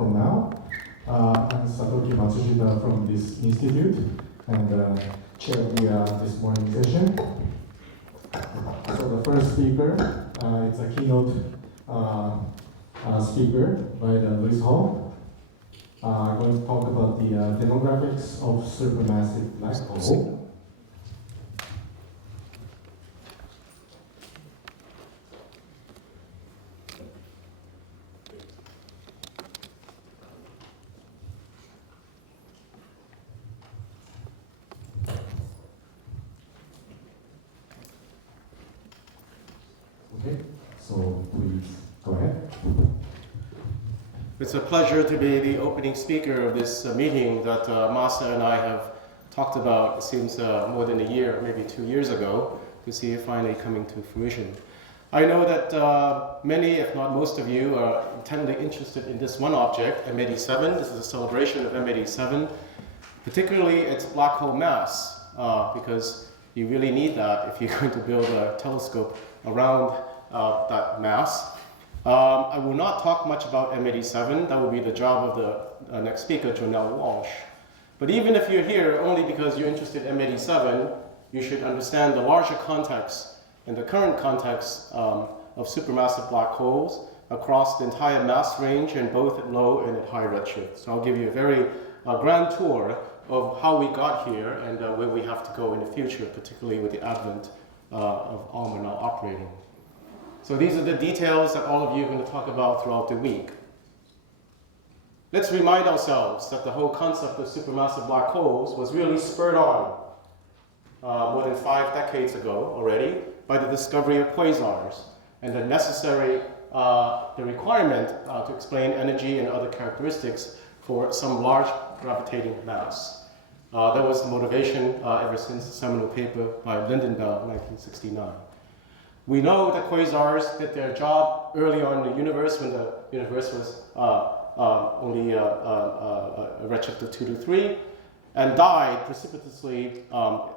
from now. I'm Satoki Matsushita from this institute and chair this morning session. So the first speaker, it's a keynote speaker by Lewis Hall. I'm going to talk about the demographics of supermassive black hole. Okay, so please go ahead. It's a pleasure to be the opening speaker of this meeting that Masa and I have talked about, it seems more than a year, maybe 2 years ago, to see it finally coming to fruition. I know that many, if not most of you, are intensely interested in this one object, M87. This is a celebration of M87, particularly its black hole mass, because you really need that if you're going to build a telescope around that mass. I will not talk much about M87. That will be the job of the next speaker, Jonelle Walsh. But even if you're here only because you're interested in M87, you should understand the larger context and the current context of supermassive black holes across the entire mass range and both at low and at high redshift. So I'll give you a very grand tour of how we got here and where we have to go in the future, particularly with the advent of ALMA now operating. So these are the details that all of you are going to talk about throughout the week. Let's remind ourselves that the whole concept of supermassive black holes was really spurred on more than 5 decades ago already by the discovery of quasars and the necessary, the requirement to explain energy and other characteristics for some large gravitating mass. That was the motivation ever since the seminal paper by Lindenbell in 1969. We know that quasars did their job early on in the universe when the universe was only a redshift of 2 to 3 and died precipitously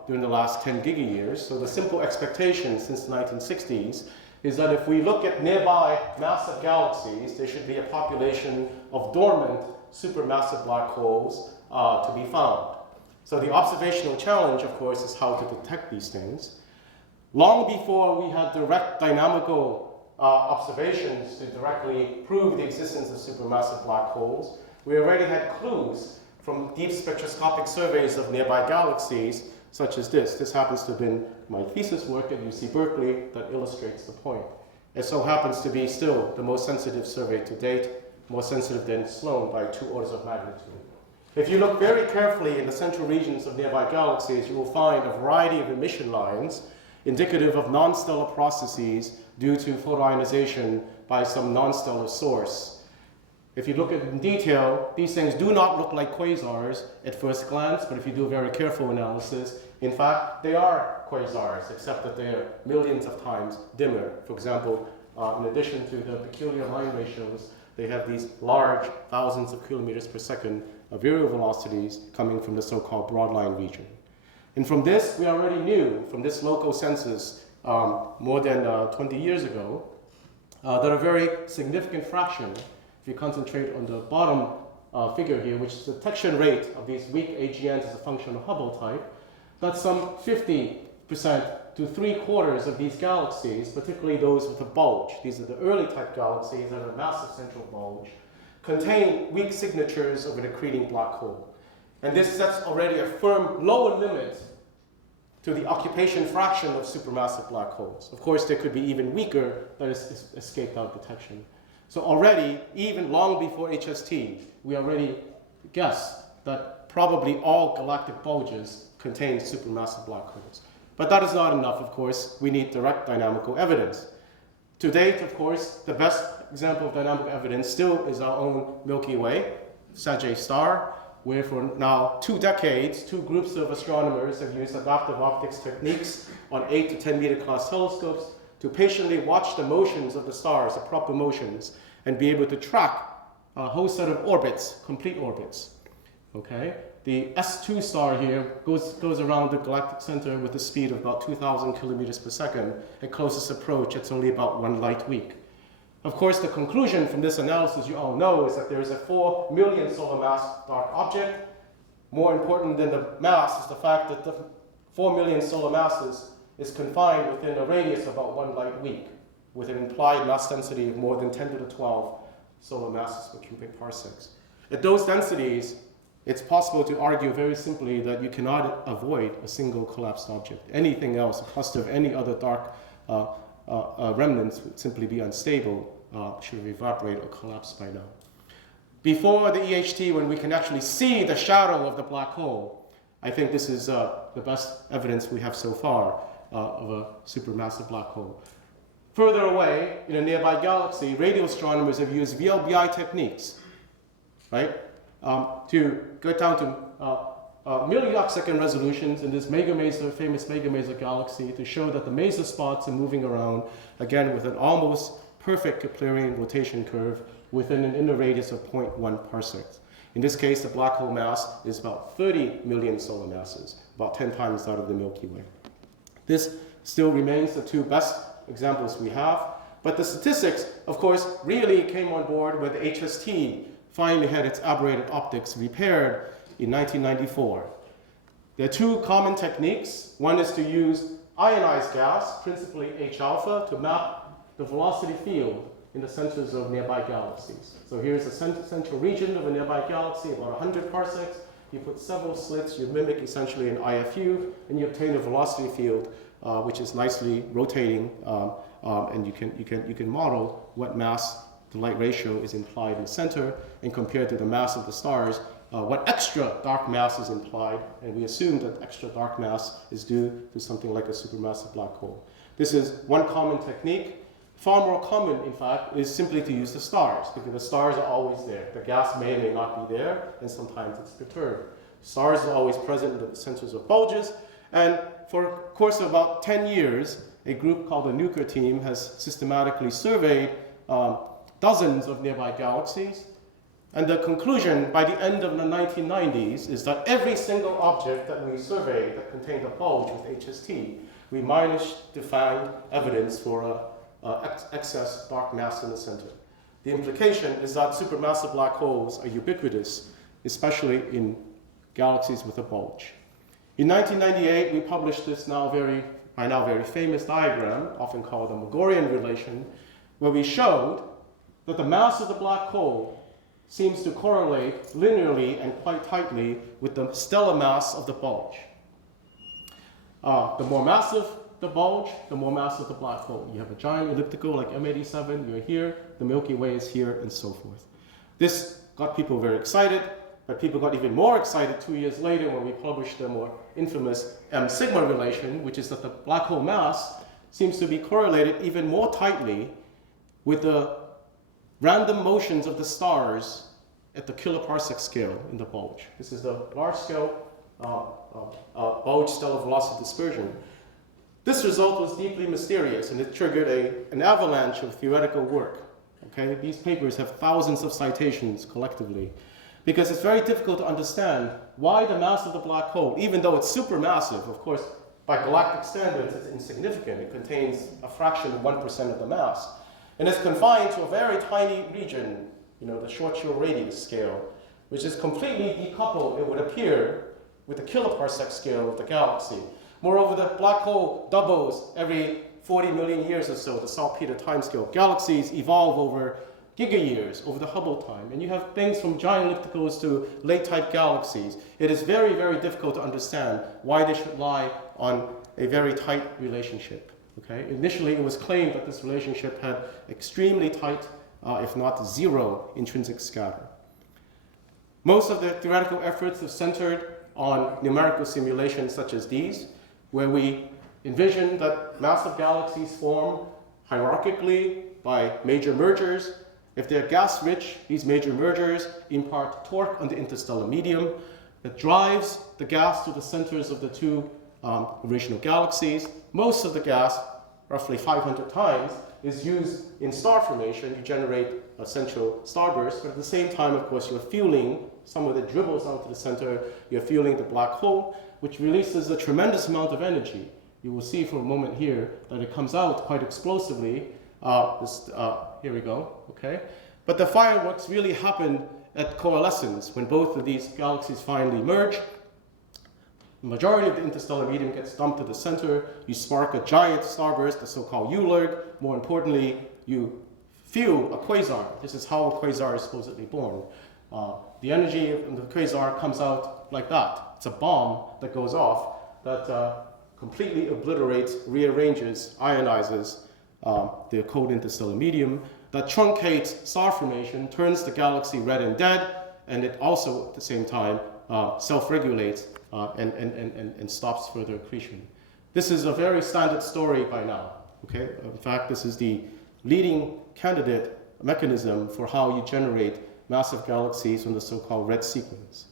during the last 10 gigayears. So the simple expectation since the 1960s is that if we look at nearby massive galaxies, there should be a population of dormant supermassive black holes to be found. So the observational challenge, of course, is how to detect these things. Long before we had direct dynamical observations to directly prove the existence of supermassive black holes, we already had clues from deep spectroscopic surveys of nearby galaxies, such as this. This happens to have been my thesis work at UC Berkeley that illustrates the point. It so happens to be still the most sensitive survey to date, more sensitive than Sloan by 2 orders of magnitude. If you look very carefully in the central regions of nearby galaxies, you will find a variety of emission lines indicative of non-stellar processes due to photoionization by some non-stellar source. If you look at it in detail, these things do not look like quasars at first glance, but if you do a very careful analysis, in fact, they are quasars, except that they're millions of times dimmer. For example, in addition to the peculiar line ratios, they have these large thousands of kilometers per second of virial velocities coming from the so-called broadline region. And from this, we already knew, from this local census more than 20 years ago, that a very significant fraction, if you concentrate on the bottom figure here, which is the detection rate of these weak AGNs as a function of Hubble type, that some 50% to 3/4 of these galaxies, particularly those with a bulge, these are the early type galaxies that have a massive central bulge, contain weak signatures of an accreting black hole. And this sets already a firm lower limit to the occupation fraction of supermassive black holes. Of course, there could be even weaker that escaped our detection. So already, even long before HST, we already guessed that probably all galactic bulges contain supermassive black holes. But that is not enough, of course. We need direct dynamical evidence. To date, of course, the best example of dynamical evidence still is our own Milky Way, Sagittarius star, where for now 2 decades, 2 groups of astronomers have used adaptive optics techniques on 8 to 10 meter class telescopes to patiently watch the motions of the stars, the proper motions, and be able to track a whole set of orbits, complete orbits. Okay? The S2 star here goes around the galactic center with a speed of about 2,000 kilometers per second. At closest approach, it's only about 1 light week. Of course, the conclusion from this analysis, you all know, is that there is a 4 million solar mass dark object. More important than the mass is the fact that the 4 million solar masses is confined within a radius of about 1 light week, with an implied mass density of more than 10 to the 12 solar masses per cubic parsecs. At those densities, it's possible to argue very simply that you cannot avoid a single collapsed object. Anything else, a cluster of any other dark remnants would simply be unstable, should evaporate or collapse by now. Before the EHT, when we can actually see the shadow of the black hole, I think this is the best evidence we have so far of a supermassive black hole. Further away, in a nearby galaxy, radio astronomers have used VLBI techniques, right, to get down to millisecond resolutions in this famous mega-maser galaxy to show that the maser spots are moving around, again, with an almost perfect Keplerian rotation curve within an inner radius of 0.1 parsecs. In this case, the black hole mass is about 30 million solar masses, about 10 times that of the Milky Way. This still remains the two best examples we have, but the statistics, of course, really came on board when the HST finally had its aberrated optics repaired in 1994. There are two common techniques. One is to use ionized gas, principally H-alpha, to map the velocity field in the centers of nearby galaxies. So here's the central region of a nearby galaxy, about 100 parsecs. You put several slits, you mimic essentially an IFU, and you obtain a velocity field which is nicely rotating, and you can model what mass to light ratio is implied in the center, and compared to the mass of the stars, what extra dark mass is implied, and we assume that extra dark mass is due to something like a supermassive black hole. This is one common technique. Far more common, in fact, is simply to use the stars, because the stars are always there. The gas may or may not be there, and sometimes it's perturbed. Stars are always present in the centers of bulges, and for a course of about 10 years, a group called the Nuker team has systematically surveyed dozens of nearby galaxies, and the conclusion by the end of the 1990s is that every single object that we surveyed that contained a bulge with HST, we managed to find evidence for excess dark mass in the center. The implication is that supermassive black holes are ubiquitous, especially in galaxies with a bulge. In 1998, we published this by now very famous diagram, often called the Magorian relation, where we showed that the mass of the black hole seems to correlate linearly and quite tightly with the stellar mass of the bulge. The more massive the bulge, the more massive the black hole. You have a giant elliptical like M87, you're here, the Milky Way is here, and so forth. This got people very excited, but people got even more excited 2 years later when we published the more infamous M-sigma relation, which is that the black hole mass seems to be correlated even more tightly with the random motions of the stars at the kiloparsec scale in the bulge. This is the large-scale bulge stellar velocity dispersion. This result was deeply mysterious, and it triggered an avalanche of theoretical work. Okay? These papers have thousands of citations collectively, because it's very difficult to understand why the mass of the black hole, even though it's supermassive, of course, by galactic standards, it's insignificant. It contains a fraction of 1% of the mass. And it's confined to a very tiny region, the Schwarzschild radius scale, which is completely decoupled, it would appear, with the kiloparsec scale of the galaxy. Moreover, the black hole doubles every 40 million years or so, the saltpeter timescale. Galaxies evolve over giga-years, over the Hubble time. And you have things from giant ellipticals to late-type galaxies. It is very, very difficult to understand why they should lie on a very tight relationship. Okay? Initially, it was claimed that this relationship had extremely tight, if not zero, intrinsic scatter. Most of the theoretical efforts have centered on numerical simulations such as these, where we envision that massive galaxies form hierarchically by major mergers. If they're gas-rich, these major mergers impart torque on the interstellar medium that drives the gas to the centers of the two original galaxies. Most of the gas, roughly 500 times, is used in star formation to generate a central starburst, but at the same time, of course, you're fueling some of the dribbles onto the center, you're fueling the black hole, which releases a tremendous amount of energy. You will see for a moment here that it comes out quite explosively. here we go, okay? But the fireworks really happened at coalescence, when both of these galaxies finally merge. The majority of the interstellar medium gets dumped to the center. You spark a giant starburst, the so-called ULERG. More importantly, you fuel a quasar. This is how a quasar is supposedly born. The energy of the quasar comes out like that. It's a bomb that goes off that completely obliterates, rearranges, ionizes the cold interstellar medium, that truncates star formation, turns the galaxy red and dead, and it also, at the same time, self-regulates and stops further accretion. This is a very standard story by now. Okay? In fact, this is the leading candidate mechanism for how you generate massive galaxies from the so-called red sequence.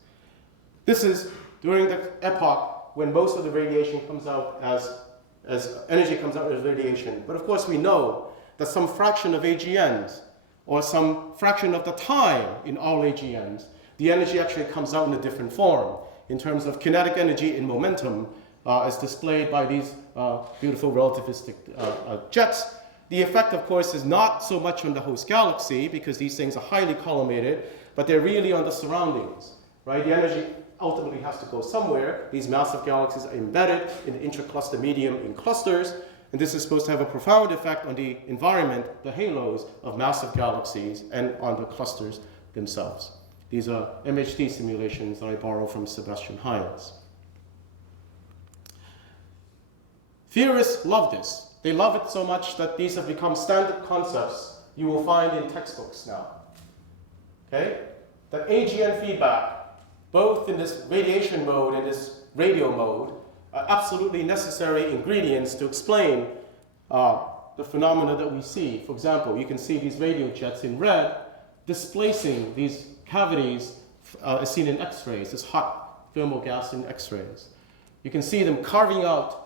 This is during the epoch when most of the radiation comes out as energy comes out as radiation. But of course we know that some fraction of AGNs, or some fraction of the time in all AGNs, the energy actually comes out in a different form in terms of kinetic energy and momentum as displayed by these beautiful relativistic jets. The effect, of course, is not so much on the host galaxy because these things are highly collimated, but they're really on the surroundings, right? The energy ultimately has to go somewhere. These massive galaxies are embedded in the intracluster medium in clusters, and this is supposed to have a profound effect on the environment, the halos of massive galaxies, and on the clusters themselves. These are MHD simulations that I borrow from Sebastian Hines. Theorists love this. They love it so much that these have become standard concepts you will find in textbooks now. Okay? That AGN feedback, both in this radiation mode and this radio mode, are absolutely necessary ingredients to explain the phenomena that we see. For example, you can see these radio jets in red displacing these cavities as seen in X-rays, this hot thermal gas in X-rays. You can see them carving out,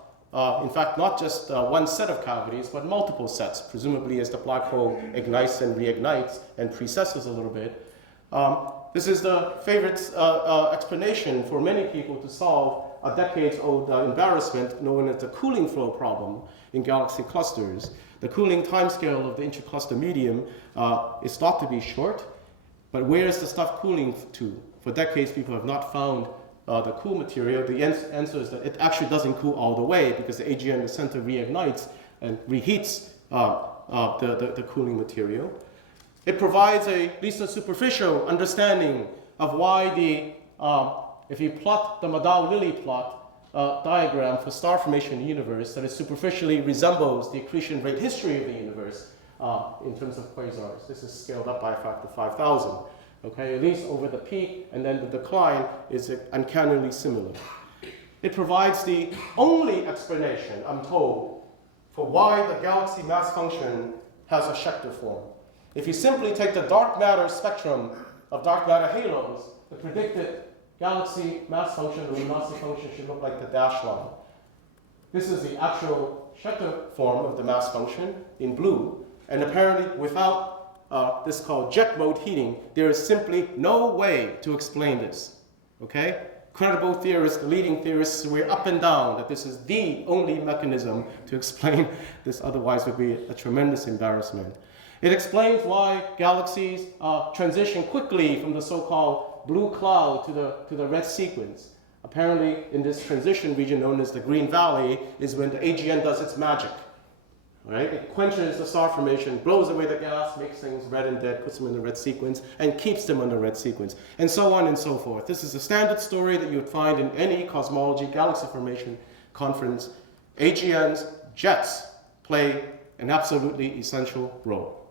in fact, not just one set of cavities, but multiple sets, presumably as the black hole ignites and reignites and precesses a little bit. This is the favorite explanation for many people to solve a decades-old embarrassment known as the cooling flow problem in galaxy clusters. The cooling timescale of the intracluster medium is thought to be short, but where is the stuff cooling to? For decades, people have not found the cool material. The answer is that it actually doesn't cool all the way because the AGN in the center reignites and reheats the cooling material. It provides at least a superficial understanding of why if you plot the Madal-Lilly plot diagram for star formation in the universe, that it superficially resembles the accretion rate history of the universe in terms of quasars. This is scaled up by a factor 5,000. Okay, at least over the peak, and then the decline is uncannily similar. It provides the only explanation, I'm told, for why the galaxy mass function has a Schechter form. If you simply take the dark matter spectrum of dark matter halos, the predicted galaxy mass function or luminosity function should look like the dashed line. This is the actual Schechter form of the mass function in blue, and apparently without this called jet mode heating, there is simply no way to explain this. Okay? Credible theorists, leading theorists swear up and down that this is the only mechanism to explain this, otherwise would be a tremendous embarrassment. It explains why galaxies transition quickly from the so-called blue cloud to the red sequence. Apparently, in this transition region known as the Green Valley is when the AGN does its magic. Right? It quenches the star formation, blows away the gas, makes things red and dead, puts them in the red sequence, and keeps them on the red sequence, and so on and so forth. This is a standard story that you would find in any cosmology galaxy formation conference. AGNs, jets, play an absolutely essential role.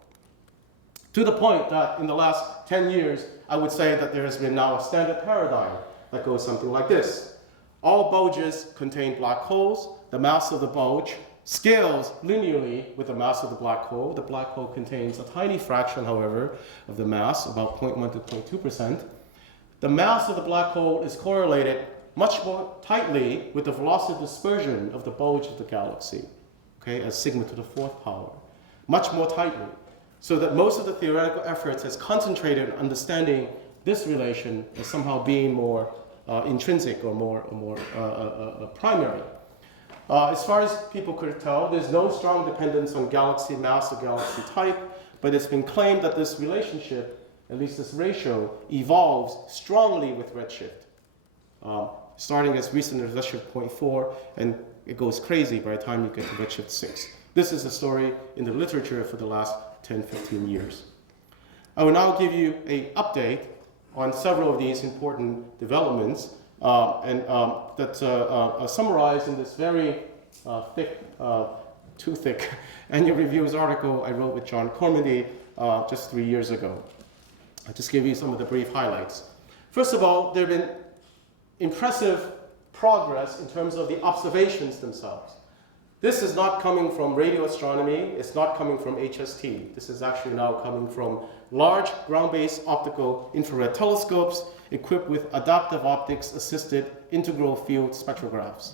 To the point that in the last 10 years, I would say that there has been now a standard paradigm that goes something like this. All bulges contain black holes. The mass of the bulge scales linearly with the mass of the black hole. The black hole contains a tiny fraction, however, of the mass, about 0.1 to 0.2%. The mass of the black hole is correlated much more tightly with the velocity dispersion of the bulge of the galaxy, okay, as sigma to the 4th power, much more tightly, so that most of the theoretical efforts has concentrated on understanding this relation as somehow being more intrinsic or more primary. As far as people could tell, there's no strong dependence on galaxy mass or galaxy type, but it's been claimed that this relationship, at least this ratio, evolves strongly with redshift, starting as recent as redshift 0.4, and it goes crazy by the time you get to redshift 6. This is a story in the literature for the last 10, 15 years. I will now give you an update on several of these important developments that's summarized in this very thick, too thick, annual reviews article I wrote with John Cormody just 3 years ago. I'll just give you some of the brief highlights. First of all, there have been impressive progress in terms of the observations themselves. This is not coming from radio astronomy, it's not coming from HST. This is actually now coming from large ground-based optical infrared telescopes equipped with adaptive optics assisted integral field spectrographs.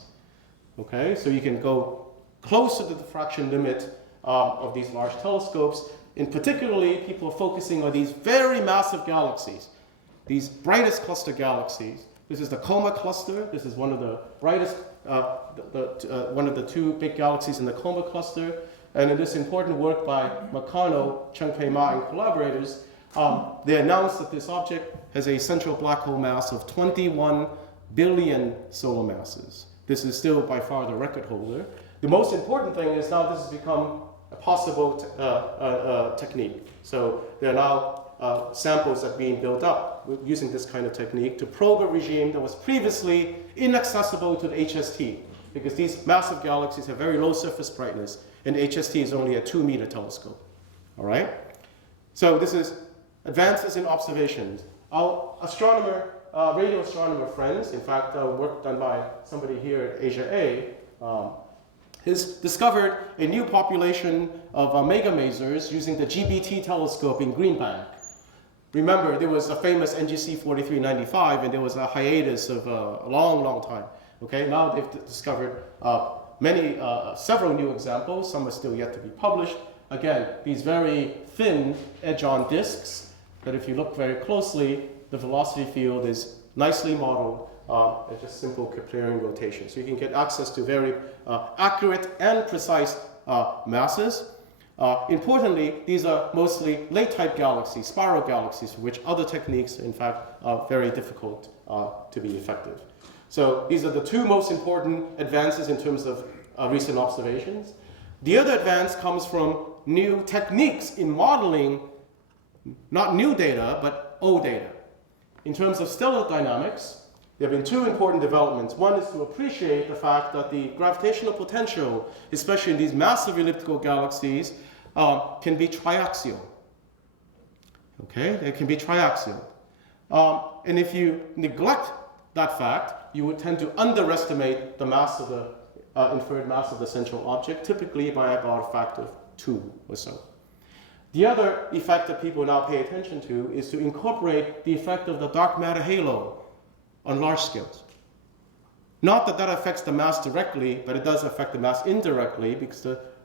Okay, so you can go close to the diffraction limit of these large telescopes. And particularly, people are focusing on these very massive galaxies, these brightest cluster galaxies. This is the Coma cluster. This is one of the brightest, one of the two big galaxies in the Coma cluster. And in this important work by Makano, Chengpei Ma, and collaborators, they announced that this object has a central black hole mass of 21 billion solar masses. This is still by far the record holder. The most important thing is now this has become a possible technique. So there are now samples that are being built up using this kind of technique to probe a regime that was previously inaccessible to the HST, because these massive galaxies have very low surface brightness, and HST is only a 2-meter telescope. All right? So this is advances in observations. Our astronomer, radio astronomer friends, in fact, work done by somebody here at Asia A, has discovered a new population of megamasers using the GBT telescope in Green Bank. Remember, there was a famous NGC 4395, and there was a hiatus of a long, long time. Okay, now they've discovered several new examples. Some are still yet to be published. Again, these very thin edge-on disks that if you look very closely, the velocity field is nicely modeled. It's just simple Keplerian rotation. So you can get access to very accurate and precise masses. Importantly, these are mostly late-type galaxies, spiral galaxies, for which other techniques, in fact, are very difficult to be effective. So these are the two most important advances in terms of recent observations. The other advance comes from new techniques in modeling, not new data, but old data. In terms of stellar dynamics, there have been two important developments. One is to appreciate the fact that the gravitational potential, especially in these massive elliptical galaxies, can be triaxial. Okay, it can be triaxial. And if you neglect that fact, you would tend to underestimate the mass of the inferred mass of the central object, typically by about a factor of 2 or so. The other effect that people now pay attention to is to incorporate the effect of the dark matter halo on large scales. Not that that affects the mass directly, but it does affect the mass indirectly, because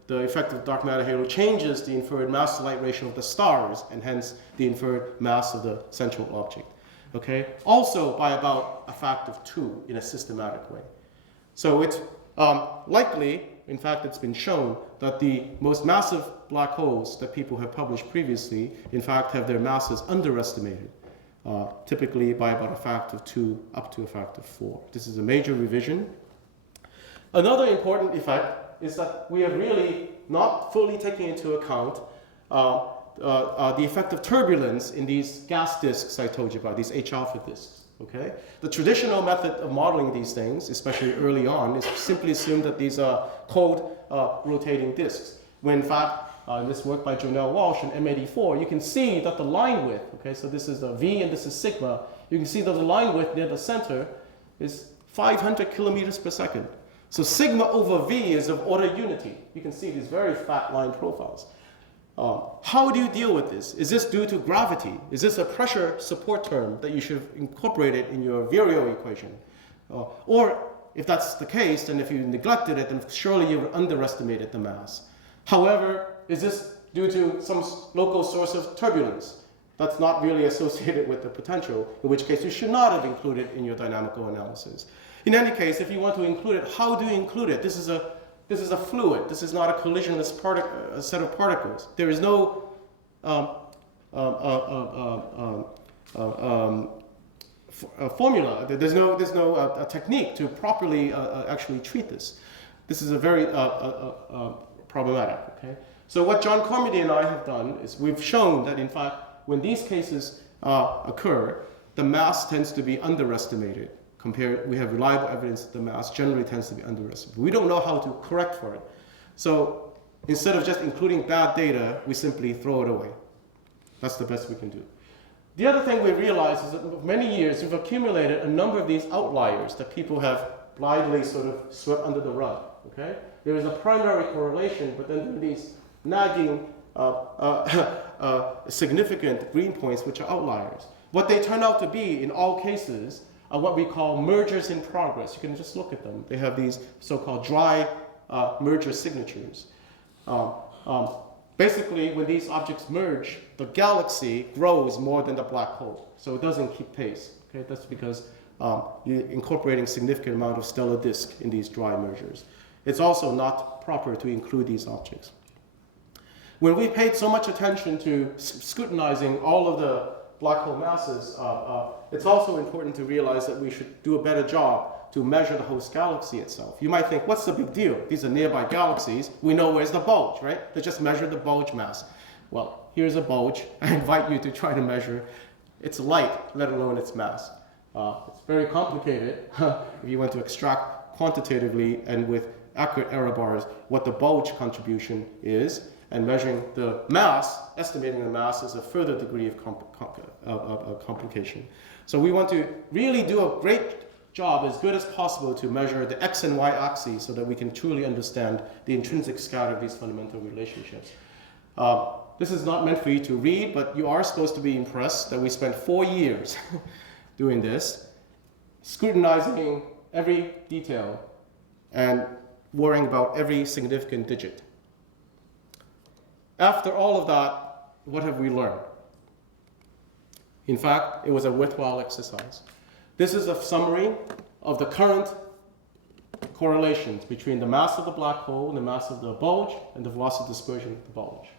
the effect of dark matter halo changes the inferred mass to light ratio of the stars, and hence the inferred mass of the central object. Okay? Also by about a factor of 2 in a systematic way. So it's likely, in fact it's been shown, that the most massive black holes that people have published previously, in fact have their masses underestimated. Typically by about a factor of 2 up to a factor of 4. This is a major revision. Another important effect is that we are really not fully taking into account the effect of turbulence in these gas disks I told you about, these H-alpha disks. Okay? The traditional method of modeling these things, especially early on, is simply assume that these are cold rotating disks, when in fact in this work by Jonelle Walsh in M84, you can see that the line width, okay, so this is the V and this is sigma, you can see that the line width near the center is 500 kilometers per second. So sigma over V is of order unity. You can see these very fat line profiles. How do you deal with this? Is this due to gravity? Is this a pressure support term that you should have incorporated in your Vireo equation? Or if that's the case, then if you neglected it, then surely you underestimated the mass. However, is this due to some local source of turbulence that's not really associated with the potential, in which case you should not have included in your dynamical analysis? In any case, if you want to include it, how do you include it? This is a fluid. This is not a collisionless set of particles. There is no formula. There's no technique to properly actually treat this. This is a very problematic. Okay. So what John Cormedy and I have done is we've shown that in fact when these cases occur, the mass tends to be underestimated. We have reliable evidence that the mass generally tends to be underestimated. We don't know how to correct for it. So instead of just including bad data, we simply throw it away. That's the best we can do. The other thing we realized is that for many years we've accumulated a number of these outliers that people have blindly sort of swept under the rug. Okay? There is a primary correlation, but then there are these nagging significant green points which are outliers. What they turn out to be in all cases are what we call mergers in progress. You can just look at them. They have these so-called dry merger signatures. Basically, when these objects merge, the galaxy grows more than the black hole. So it doesn't keep pace. Okay? That's because you're incorporating significant amount of stellar disk in these dry mergers. It's also not proper to include these objects. When we paid so much attention to scrutinizing all of the black hole masses, it's also important to realize that we should do a better job to measure the host galaxy itself. You might think, what's the big deal? These are nearby galaxies. We know where's the bulge, right? Let's just measure the bulge mass. Well, here's a bulge. I invite you to try to measure its light, let alone its mass. It's very complicated if you want to extract quantitatively and with accurate error bars what the bulge contribution is, and measuring the mass, estimating the mass is a further degree of complication. So we want to really do a great job as good as possible to measure the x and y axes so that we can truly understand the intrinsic scatter of these fundamental relationships. This is not meant for you to read, but you are supposed to be impressed that we spent 4 years doing this, scrutinizing every detail and worrying about every significant digit. After all of that, what have we learned? In fact, it was a worthwhile exercise. This is a summary of the current correlations between the mass of the black hole and the mass of the bulge and the velocity dispersion of the bulge.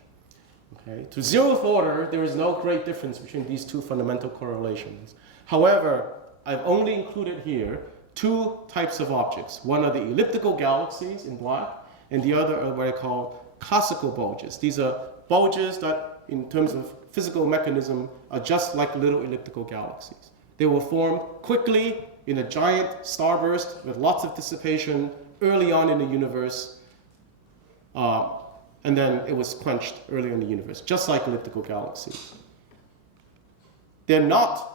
Okay? To zeroth order, there is no great difference between these two fundamental correlations. However, I've only included here two types of objects. One are the elliptical galaxies in black, and the other are what I call classical bulges. These are bulges that, in terms of physical mechanism, are just like little elliptical galaxies. They will form quickly in a giant starburst with lots of dissipation early on in the universe, and then it was quenched early in the universe, just like elliptical galaxies. They're not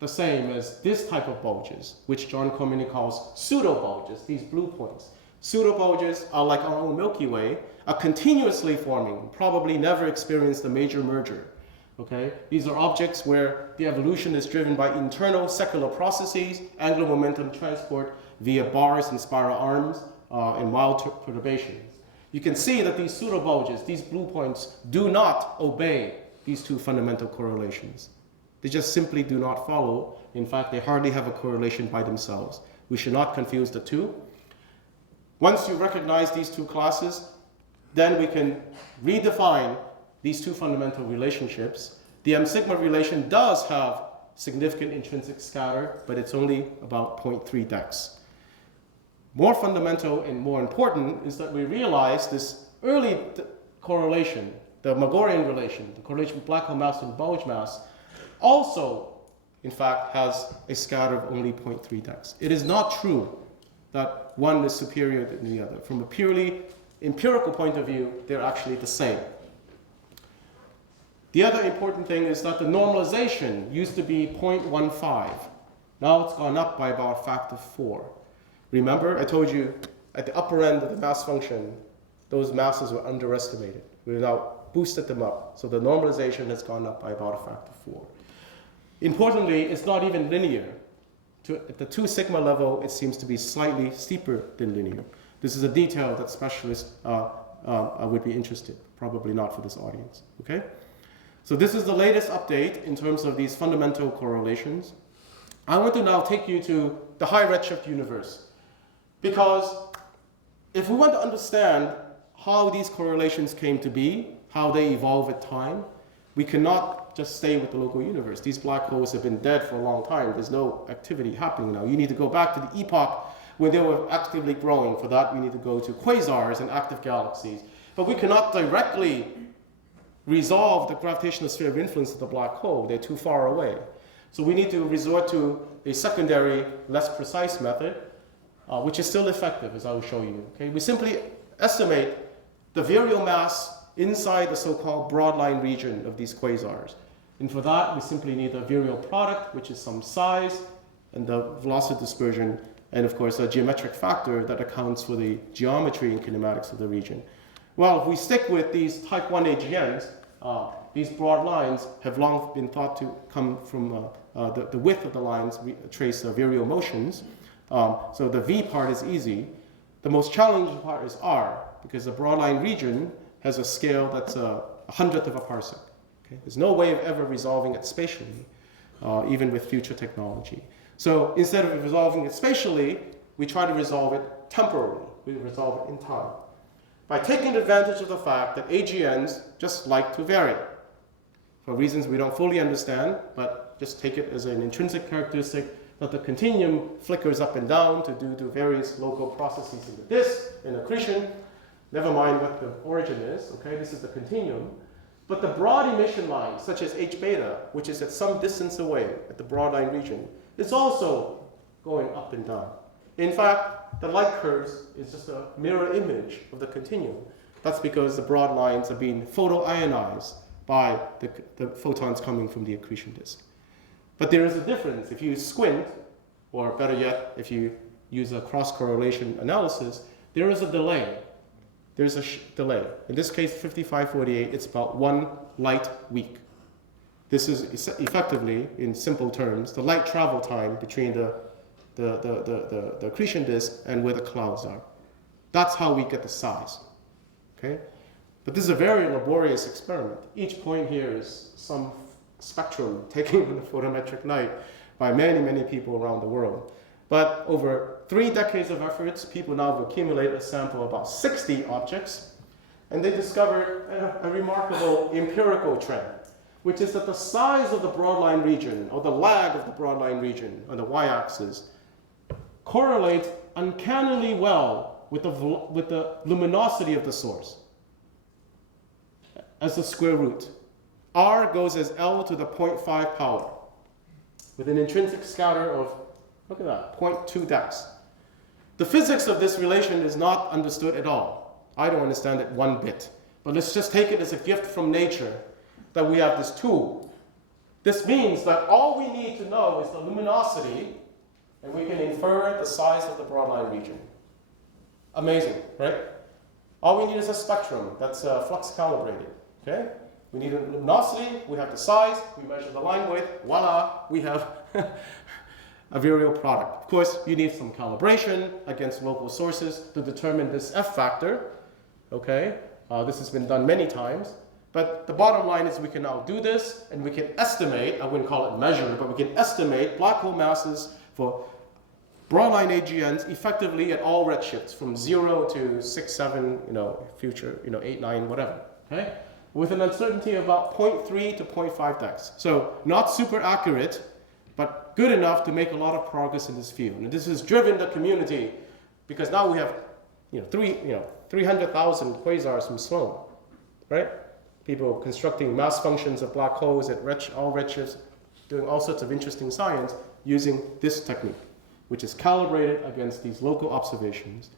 the same as this type of bulges, which John Cormedy calls pseudo-bulges, these blue points. Pseudo-bulges are like our own Milky Way, are continuously forming, probably never experienced a major merger. Okay? These are objects where the evolution is driven by internal secular processes, angular momentum transport via bars and spiral arms, and mild perturbations. You can see that these pseudo-bulges, these blue points, do not obey these two fundamental correlations. They just simply do not follow. In fact, they hardly have a correlation by themselves. We should not confuse the two. Once you recognize these two classes, then we can redefine these two fundamental relationships. The M-sigma relation does have significant intrinsic scatter, but it's only about 0.3 dex. More fundamental and more important is that we realize this early correlation, the Magorian relation, the correlation of black hole mass and bulge mass, also, in fact, has a scatter of only 0.3 dex. It is not true that one is superior than the other. From a purely empirical point of view, they're actually the same. The other important thing is that the normalization used to be 0.15. Now it's gone up by about a factor of 4. Remember, I told you at the upper end of the mass function, those masses were underestimated. We've now boosted them up. So the normalization has gone up by about a factor of 4. Importantly, it's not even linear. At the 2 sigma level, it seems to be slightly steeper than linear. This is a detail that specialists would be interested, probably not for this audience. Okay? So this is the latest update in terms of these fundamental correlations. I want to now take you to the high redshift universe. Because if we want to understand how these correlations came to be, how they evolve at time, We cannot just stay with the local universe. These black holes have been dead for a long time. There's no activity happening now. You need to go back to the epoch when they were actively growing. For that, we need to go to quasars and active galaxies. But we cannot directly resolve the gravitational sphere of influence of the black hole. They're too far away. So we need to resort to a secondary, less precise method, which is still effective, as I will show you. Okay? We simply estimate the virial mass inside the so-called broadline region of these quasars. And for that, we simply need the virial product, which is some size, and the velocity dispersion, and of course a geometric factor that accounts for the geometry and kinematics of the region. Well, if we stick with these type 1 AGNs, these broad lines have long been thought to come from the width of the lines trace virial motions. So the V part is easy. The most challenging part is R, because the broadline region has a scale that's 100th of a parsec. Okay? There's no way of ever resolving it spatially, even with future technology. So instead of resolving it spatially, we try to resolve it temporally. We resolve it in time, by taking advantage of the fact that AGNs just like to vary, for reasons we don't fully understand, but just take it as an intrinsic characteristic that the continuum flickers up and down to do various local processes in the disk, in accretion. Never mind what the origin is, okay? This is the continuum. But the broad emission line, such as H beta, which is at some distance away at the broadline region, is also going up and down. In fact, the light curves is just a mirror image of the continuum. That's because the broad lines are being photoionized by the photons coming from the accretion disk. But there is a difference. If you squint, or better yet, if you use a cross-correlation analysis, there is a delay. There's a delay. In this case, 5548, it's about 1 light week. This is effectively, in simple terms, the light travel time between the accretion disk and where the clouds are. That's how we get the size. Okay? But this is a very laborious experiment. Each point here is some spectrum taken in the photometric light by many, many people around the world. But over 3 decades of efforts, people now have accumulated a sample of about 60 objects, and they discovered a remarkable empirical trend, which is that the size of the broadline region, or the lag of the broadline region on the y-axis, correlates uncannily well with the luminosity of the source as the square root. R goes as L to the 0.5 power, with an intrinsic scatter of, look at that, 0.2 dex. The physics of this relation is not understood at all. I don't understand it one bit. But let's just take it as a gift from nature that we have this tool. This means that all we need to know is the luminosity, and we can infer the size of the broadline region. Amazing, right? All we need is a spectrum that's flux calibrated. Okay? We need a luminosity, we have the size, we measure the line width, voila, we have a virial product. Of course, you need some calibration against local sources to determine this F factor. Okay? This has been done many times. But the bottom line is we can now do this, and we can estimate, I wouldn't call it measure, but we can estimate black hole masses for broadline AGNs effectively at all redshifts, from 0 to 6, 7, future, 8, 9, whatever. Okay? With an uncertainty of about 0.3 to 0.5 dex. So not super accurate, but good enough to make a lot of progress in this field. And this has driven the community, because now we have 300,000 quasars from Sloan, right? People constructing mass functions of black holes at all redshifts, doing all sorts of interesting science using this technique, which is calibrated against these local observations.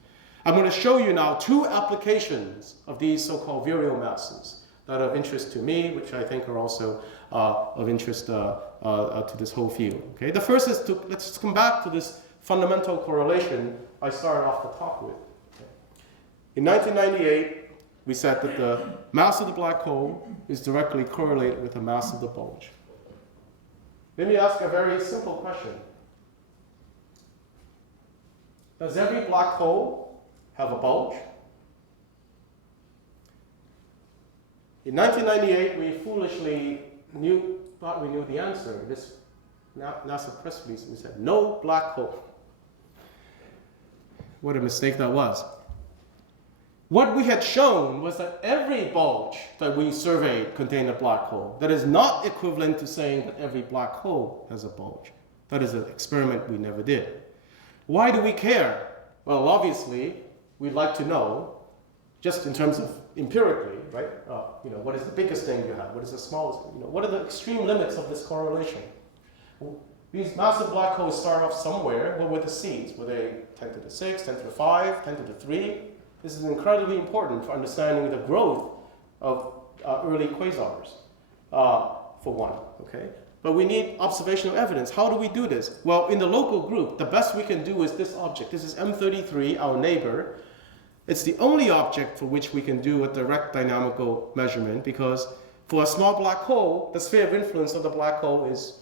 I'm going to show you now 2 applications of these so-called virial masses that are of interest to me, which I think are also of interest to this whole field. Okay? The first is let's just come back to this fundamental correlation I started off the talk with. Okay? In 1998, we said that the mass of the black hole is directly correlated with the mass of the bulge. Let me ask a very simple question. Does every black hole have a bulge? In 1998, we foolishly thought we knew the answer. This NASA press release, we said, no black hole. What a mistake that was. What we had shown was that every bulge that we surveyed contained a black hole. That is not equivalent to saying that every black hole has a bulge. That is an experiment we never did. Why do we care? Well, obviously, we'd like to know, just in terms of empirically, right? What is the biggest thing you have? What is the smallest? What are the extreme limits of this correlation? These massive black holes start off somewhere. What were the seeds? Were they 10 to the 6, 10 to the 5, 10 to the 3? This is incredibly important for understanding the growth of early quasars, for one, okay? But we need observational evidence. How do we do this? Well, in the local group, the best we can do is this object. This is M33, our neighbor. It's the only object for which we can do a direct dynamical measurement, because for a small black hole, the sphere of influence of the black hole is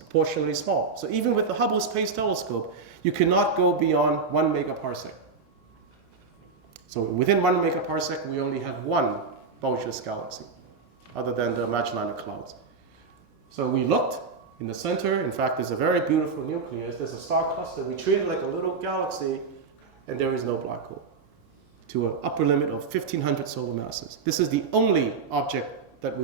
proportionally small. So even with the Hubble Space Telescope, you cannot go beyond 1 megaparsec. So within 1 megaparsec, we only have one bulgeless galaxy, other than the Magellanic Clouds. So we looked in the center. In fact, there's a very beautiful nucleus. There's a star cluster. We treat it like a little galaxy, and there is no black hole, to an upper limit of 1,500 solar masses. This is the only object that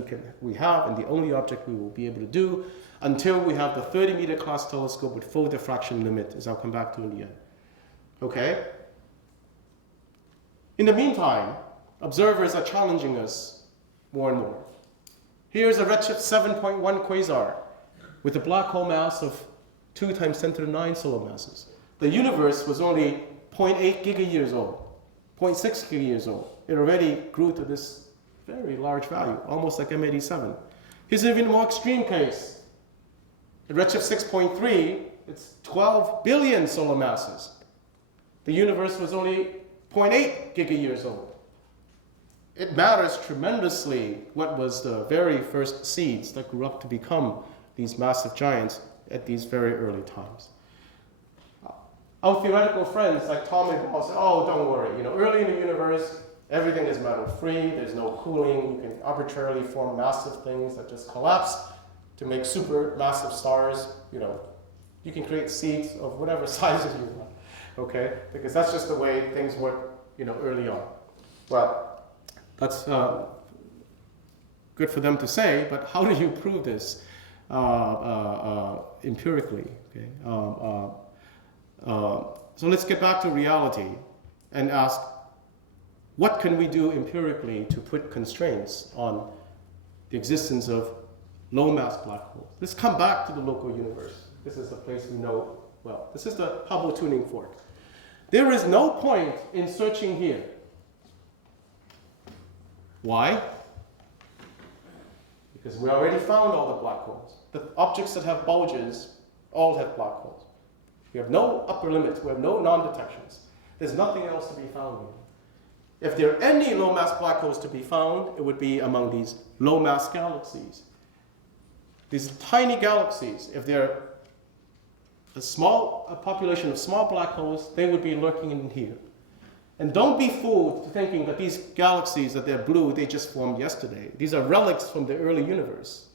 we have, and the only object we will be able to do until we have the 30-meter class telescope with full diffraction limit, as I'll come back to in the end. Okay? In the meantime, observers are challenging us more and more. Here's a redshift 7.1 quasar with a black hole mass of 2 times 10 to the 9 solar masses. The universe was only 0.8 gigayears old, 0.6 gigayears old. It already grew to this very large value, almost like M87. Here's an even more extreme case. At redshift 6.3, it's 12 billion solar masses. The universe was only 0.8 gigayears old. It matters tremendously what was the very first seeds that grew up to become these massive giants at these very early times. Our theoretical friends like Tom and Paul say, oh, don't worry, early in the universe, everything is metal-free, there's no cooling, you can arbitrarily form massive things that just collapse to make super massive stars. You can create seeds of whatever sizes you want, okay? Because that's just the way things work, early on. Well, that's good for them to say, but how do you prove this empirically? Okay? So let's get back to reality and ask, what can we do empirically to put constraints on the existence of low-mass black holes? Let's come back to the local universe. This is the place we know well. This is the Hubble tuning fork. There is no point in searching here. Why? Because we already found all the black holes. The objects that have bulges all have black holes. We have no upper limits. We have no non-detections. There's nothing else to be found here. If there are any low-mass black holes to be found, it would be among these low-mass galaxies. These tiny galaxies, if they're a population of small black holes, they would be lurking in here. And don't be fooled thinking that these galaxies, that they're blue, they just formed yesterday. These are relics from the early universe.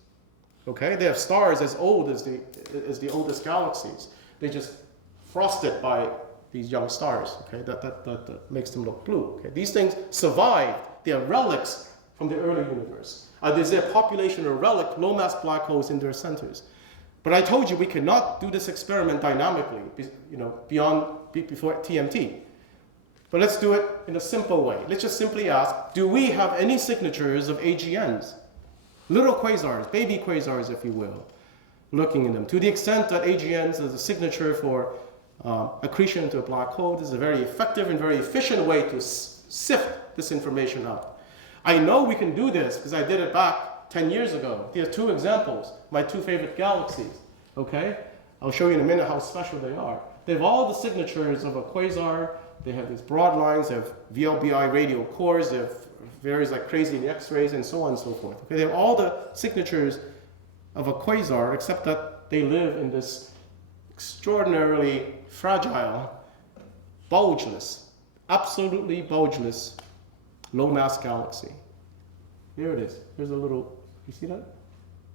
Okay? They have stars as old as the oldest galaxies. They just frosted by these young stars. Okay? That makes them look blue. Okay? These things survived. They are relics from the early universe. There's a population of relic low-mass black holes in their centers. But I told you we cannot do this experiment dynamically, before TMT. But let's do it in a simple way. Let's just simply ask, do we have any signatures of AGNs? Little quasars, baby quasars, if you will, lurking in them. To the extent that AGNs is a signature for accretion into a black hole, this is a very effective and very efficient way to sift this information out. I know we can do this because I did it back 10 years ago. Here are 2 examples, my 2 favorite galaxies. Okay? I'll show you in a minute how special they are. They have all the signatures of a quasar. They have these broad lines, they have VLBI radial cores, they have varies like crazy in the X-rays, and so on and so forth. Okay, they have all the signatures of a quasar, except that they live in this extraordinarily fragile, bulgeless, absolutely bulgeless, low-mass galaxy. Here it is. Here's a little, you see that?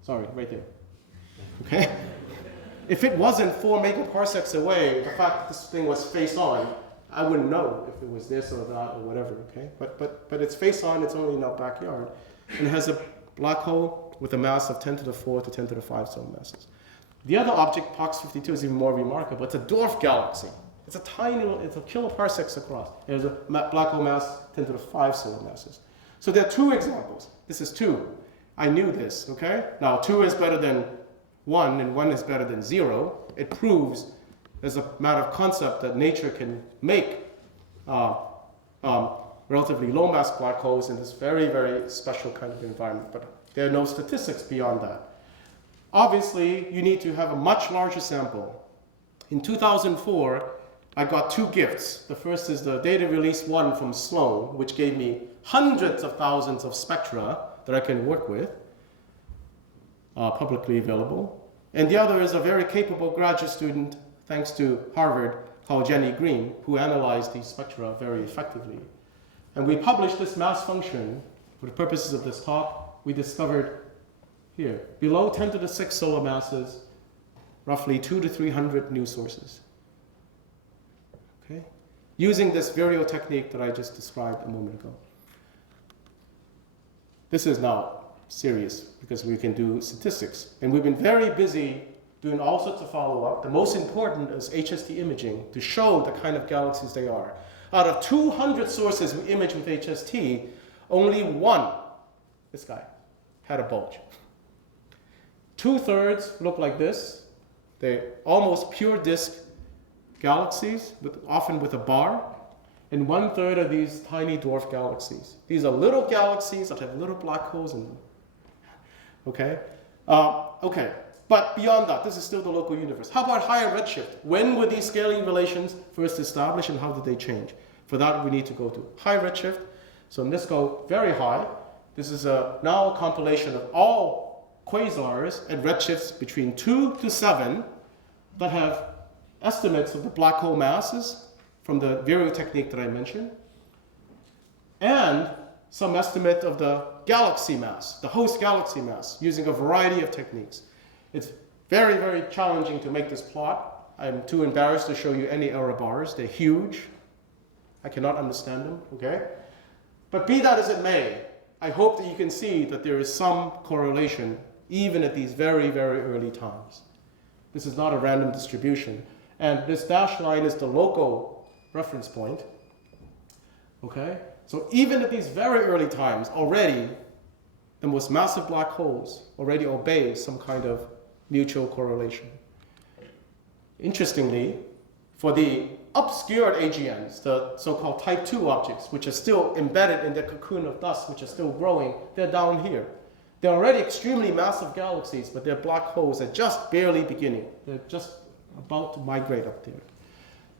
Sorry, right there. Okay? If it wasn't 4 megaparsecs away, the fact that this thing was face on, I wouldn't know if it was this or that or whatever, okay? But it's face on, it's only in our backyard. And it has a black hole with a mass of 10 to the 4 to 10 to the 5 solar masses. The other object, POX 52, is even more remarkable. It's a dwarf galaxy. It's a tiny little, it's a kiloparsecs across. There's a black hole mass, 10 to the 5 solar masses. So there are two examples. This is 2. I knew this, okay? Now 2 is better than 1 and 1 is better than 0. It proves as a matter of concept that nature can make relatively low mass black holes in this very, very special kind of environment. But there are no statistics beyond that. Obviously, you need to have a much larger sample. In 2004, I got 2 gifts. The first is the data release 1 from Sloan, which gave me hundreds of thousands of spectra that I can work with, publicly available. And the other is a very capable graduate student, thanks to Harvard, called Jenny Green, who analyzed these spectra very effectively. And we published this mass function for the purposes of this talk. We discovered here, below 10 to the 6 solar masses, roughly 200 to 300 new sources. Okay? Using this Vireo technique that I just described a moment ago. This is now serious because we can do statistics. And we've been very busy doing all sorts of follow-up. The most important is HST imaging to show the kind of galaxies they are. Out of 200 sources we imaged with HST, only 1, this guy, had a bulge. 2/3 look like this. They're almost pure disk galaxies, often with a bar. And 1/3 are these tiny dwarf galaxies. These are little galaxies that have little black holes in them. Okay? Okay. But beyond that, this is still the local universe. How about higher redshift? When were these scaling relations first established and how did they change? For that, we need to go to high redshift. So let's go very high. This is now a compilation of all quasars at redshifts between 2 to 7 that have estimates of the black hole masses from the Vireo technique that I mentioned, and some estimate of the galaxy mass, the host galaxy mass, using a variety of techniques. It's very, very challenging to make this plot. I'm too embarrassed to show you any error bars. They're huge. I cannot understand them, okay? But be that as it may, I hope that you can see that there is some correlation even at these very, very early times. This is not a random distribution. And this dashed line is the local reference point, okay? So even at these very early times, already the most massive black holes already obey some kind of mutual correlation. Interestingly, for the obscured AGNs, the so-called type 2 objects, which are still embedded in the cocoon of dust, which are still growing, they're down here. They're already extremely massive galaxies, but their black holes are just barely beginning. They're just about to migrate up there.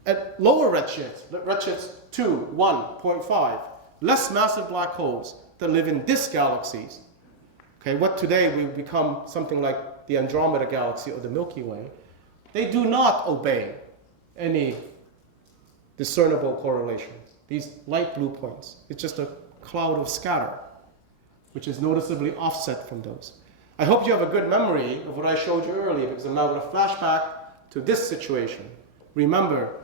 At lower redshifts 2, 1, 0.5, less massive black holes that live in disk galaxies. Okay, what today we become something like the Andromeda galaxy or the Milky Way. They do not obey any discernible correlations. These light blue points, it's just a cloud of scatter, which is noticeably offset from those. I hope you have a good memory of what I showed you earlier, because I'm now going to flash back to this situation. Remember,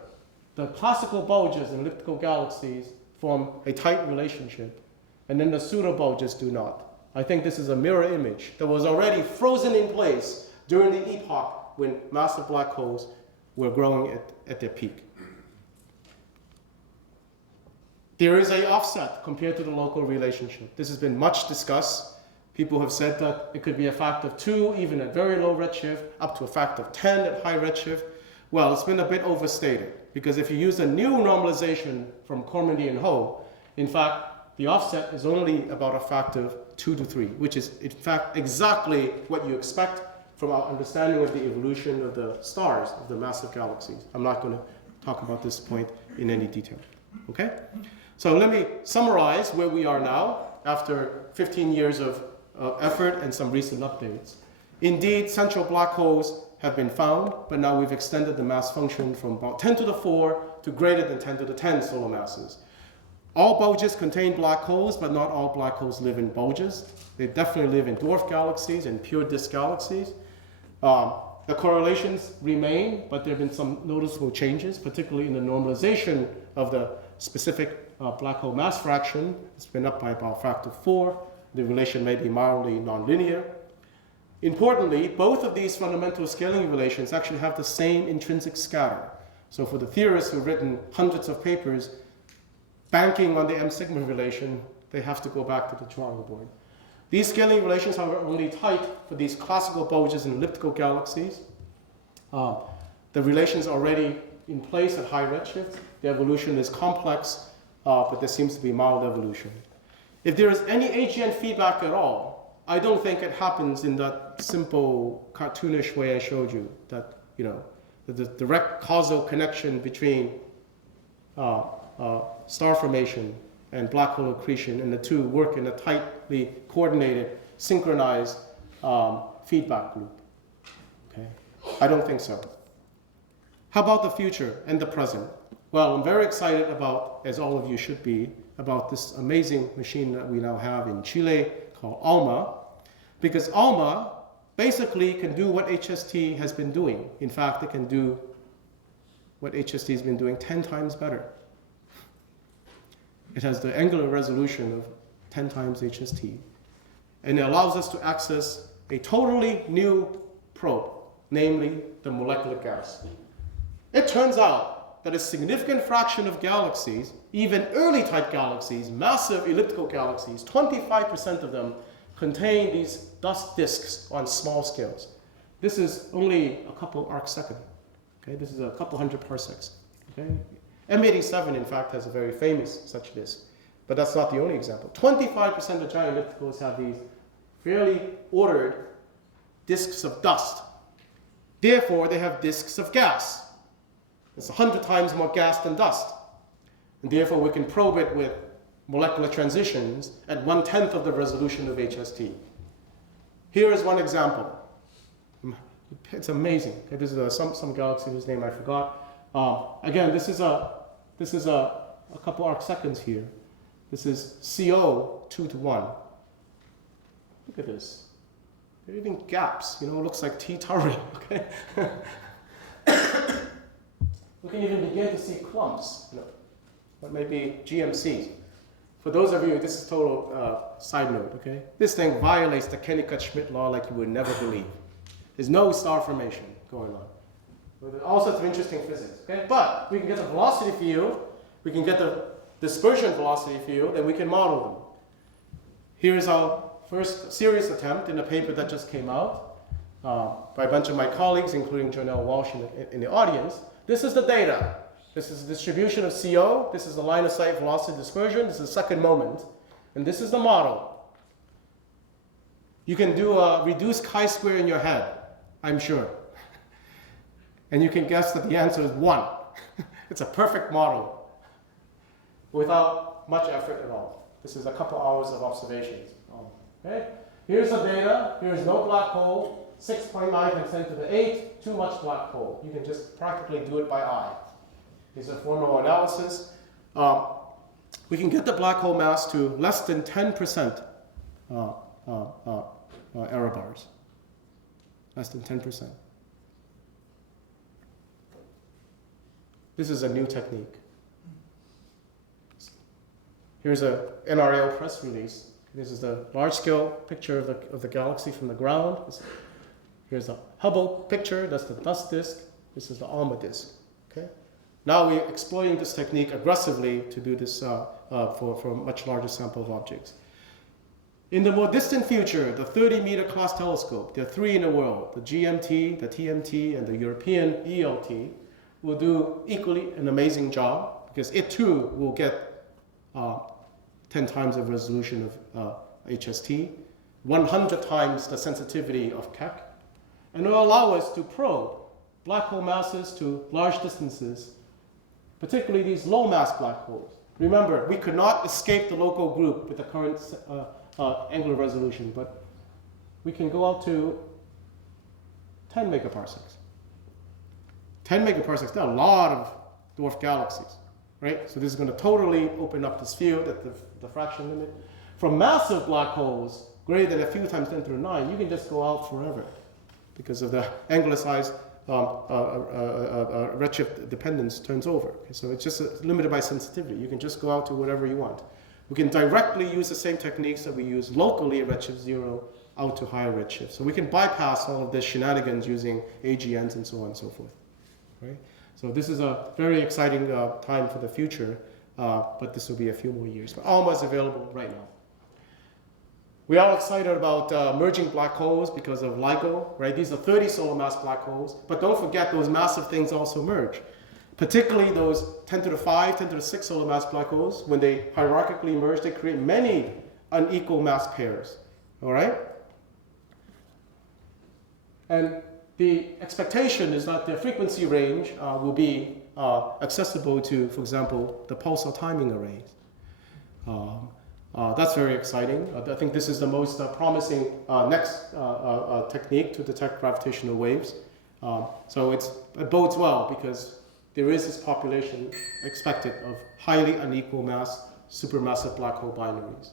the classical bulges in elliptical galaxies form a tight relationship, and then the pseudo-bulges do not. I think this is a mirror image that was already frozen in place during the epoch when massive black holes were growing at their peak. There is an offset compared to the local relationship. This has been much discussed. People have said that it could be a factor of 2, even at very low redshift, up to a factor of 10 at high redshift. Well, it's been a bit overstated, because if you use a new normalization from Cormandy and Ho, in fact, the offset is only about a factor of 2 to 3, which is in fact exactly what you expect from our understanding of the evolution of the stars, of the massive galaxies. I'm not going to talk about this point in any detail, okay? So let me summarize where we are now after 15 years of effort and some recent updates. Indeed, central black holes have been found, but now we've extended the mass function from about 10 to the 4 to greater than 10 to the 10 solar masses. All bulges contain black holes, but not all black holes live in bulges. They definitely live in dwarf galaxies and pure disk galaxies. The correlations remain, but there have been some noticeable changes, particularly in the normalization of the specific black hole mass fraction. It's been up by about a factor of 4. The relation may be mildly nonlinear. Importantly, both of these fundamental scaling relations actually have the same intrinsic scatter. So for the theorists who've written hundreds of papers banking on the M sigma relation, they have to go back to the drawing board. These scaling relations are only tight for these classical bulges in elliptical galaxies. The relations are already in place at high redshift. The evolution is complex, but there seems to be mild evolution. If there is any AGN feedback at all, I don't think it happens in that simple cartoonish way I showed you, that the direct causal connection between star formation and black hole accretion, and the two work in a tightly coordinated, synchronized feedback loop. Okay? I don't think so. How about the future and the present? Well, I'm very excited about, as all of you should be, about this amazing machine that we now have in Chile called ALMA, because ALMA basically can do what HST has been doing. In fact, it can do what HST has been doing 10 times better. It has the angular resolution of 10 times HST. And it allows us to access a totally new probe, namely the molecular gas. It turns out that a significant fraction of galaxies, even early type galaxies, massive elliptical galaxies, 25% of them contain these dust disks on small scales. This is only a couple arc second. Okay? This is a couple hundred parsecs. Okay? M87, in fact, has a very famous such disk, but that's not the only example. 25% of giant ellipticals have these fairly ordered disks of dust. Therefore, they have disks of gas. It's 100 times more gas than dust. And therefore, we can probe it with molecular transitions at 1/10 of the resolution of HST. Here is one example. It's amazing. Okay, this is some galaxy whose name I forgot. Again, this is a couple arc seconds here. This is CO 2:1. Look at this. There are even gaps. It looks like T-towering. Okay. We can even begin to see clumps. What may be GMCs. For those of you, this is total side note. Okay. This thing violates the Kennicutt-Schmidt law like you would never believe. There's no star formation going on. With all sorts of interesting physics, okay? But we can get the velocity field, we can get the dispersion velocity field, and we can model them. Here's our first serious attempt in a paper that just came out by a bunch of my colleagues, including Jonelle Walsh in the audience. This is the data. This is the distribution of CO. This is the line of sight velocity dispersion. This is the second moment. And this is the model. You can do a reduced chi-square in your head, I'm sure. And you can guess that the answer is 1. It's a perfect model without much effort at all. This is a couple hours of observations. Okay? Here's the data. Here's no black hole. 6.9 times 10 to the 8. Too much black hole. You can just practically do it by eye. These are formal analysis. We can get the black hole mass to less than 10% error bars. Less than 10%. This is a new technique. Here's a NRL press release. This is the large-scale picture of the galaxy from the ground. Here's the Hubble picture. That's the dust disk. This is the ALMA disk. Okay. Now we're exploiting this technique aggressively to do this for a much larger sample of objects. In the more distant future, the 30-meter class telescope, there are 3 in the world, the GMT, the TMT, and the European ELT, will do equally an amazing job, because it too will get 10 times the resolution of HST, 100 times the sensitivity of Keck, and it will allow us to probe black hole masses to large distances, particularly these low mass black holes. Remember, we could not escape the local group with the current angular resolution, but we can go out to 10 megaparsecs. 10 megaparsecs, there are a lot of dwarf galaxies, right? So this is going to totally open up this field at the fraction limit. From massive black holes, greater than a few times 10 to the 9, you can just go out forever. because of the anglicized redshift dependence turns over. Okay, so it's just limited by sensitivity. You can just go out to whatever you want. We can directly use the same techniques that we use locally at redshift 0 out to higher redshift. So we can bypass all of this shenanigans using AGNs and so on and so forth. Right? So this is a very exciting time for the future, but this will be a few more years. But ALMA is available right now. We are excited about merging black holes because of LIGO, right? These are 30 solar mass black holes, but don't forget those massive things also merge. Particularly those 10 to the 5, 10 to the 6 solar mass black holes, when they hierarchically merge, they create many unequal mass pairs, all right? And the expectation is that the frequency range will be accessible to, for example, the pulsar timing arrays. That's very exciting. I think this is the most promising next technique to detect gravitational waves. So it bodes well because there is this population expected of highly unequal mass, supermassive black hole binaries.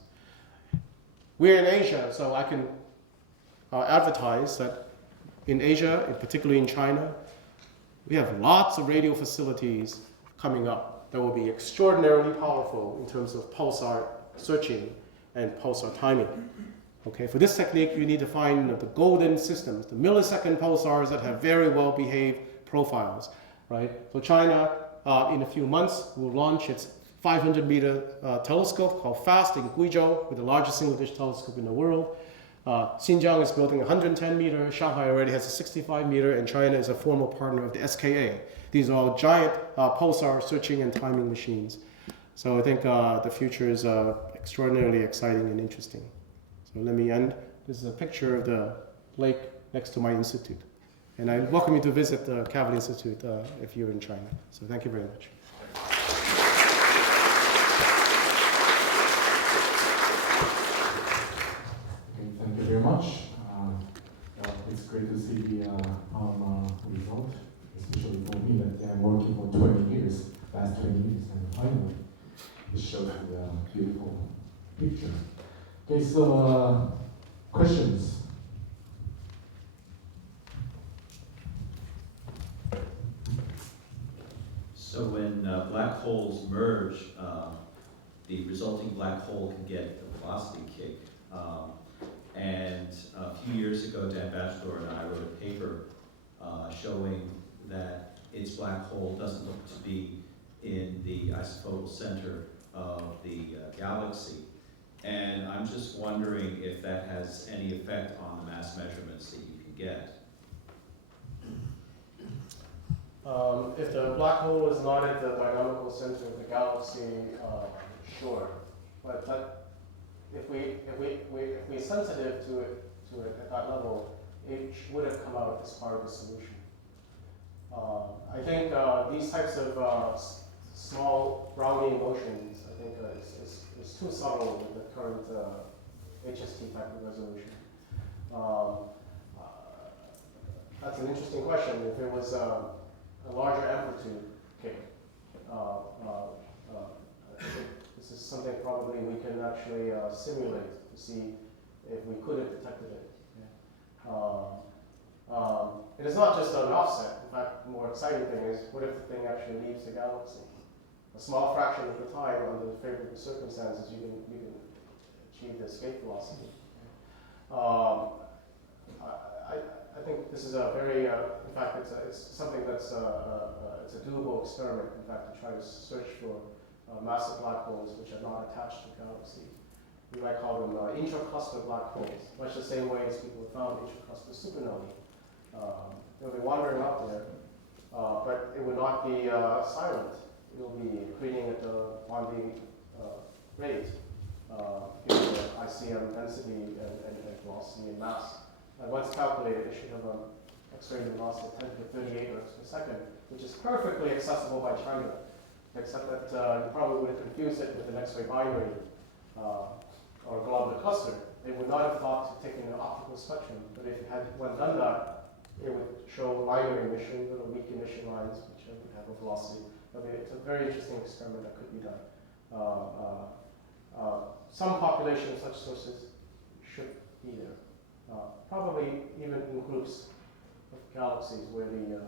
We're in Asia, so I can advertise that in Asia, and particularly in China, we have lots of radio facilities coming up that will be extraordinarily powerful in terms of pulsar searching and pulsar timing. Okay, for this technique, you need to find the golden systems, the millisecond pulsars that have very well behaved profiles, right? So China, in a few months, will launch its 500-meter telescope called FAST in Guizhou, with the largest single-dish telescope in the world. Xinjiang is building 110 meter, Shanghai already has a 65 meter, and China is a formal partner of the SKA. These are all giant pulsar searching and timing machines. So I think the future is extraordinarily exciting and interesting. So let me end. This is a picture of the lake next to my institute. And I welcome you to visit the Kavli Institute if you're in China. So thank you very much. Thank you very much. It's great to see the result, especially for me that I'm working for 20 years, last 20 years, and finally it shows the beautiful picture. Okay, so questions? So when black holes merge, the resulting black hole can get a velocity kick. And a few years ago, Dan Bachelor and I wrote a paper showing that its black hole doesn't look to be in the isotopic center of the galaxy. And I'm just wondering if that has any effect on the mass measurements that you can get. If the black hole is not at the dynamical center of the galaxy, sure. But if we're sensitive to it at that level, it would have come out as part of the solution. I think these types of small Brownian motions, I think, is too subtle with the current HST type of resolution. That's an interesting question. If it was a larger amplitude kick, this is something probably we can actually simulate to see if we could have detected it. It is not just an offset. In fact, the more exciting thing is, what if the thing actually leaves the galaxy? A small fraction of the time, under the favorable circumstances, you can achieve the escape velocity. I think this is a very, in fact, it's something that's it's a doable experiment. In fact, to try to search for massive black holes which are not attached to the galaxy. We might call them intra-cluster black holes, much the same way as people have found intra-cluster supernovae. They'll be wandering out there, but it would not be silent. It will be accreting at the bonding rate, given the ICM density and velocity and mass. And once calculated, it should have an X-ray velocity of 10 to the 38 ergs per second, which is perfectly accessible by China, except that you probably would have confused it with an X-ray binary or a globular cluster. They would not have thought to take in an optical spectrum, but if you had one done that, it would show linear emission, little weak emission lines, which would have a velocity. It's a very interesting experiment that could be done. Some population of such sources should be there. Probably even in groups. galaxies where the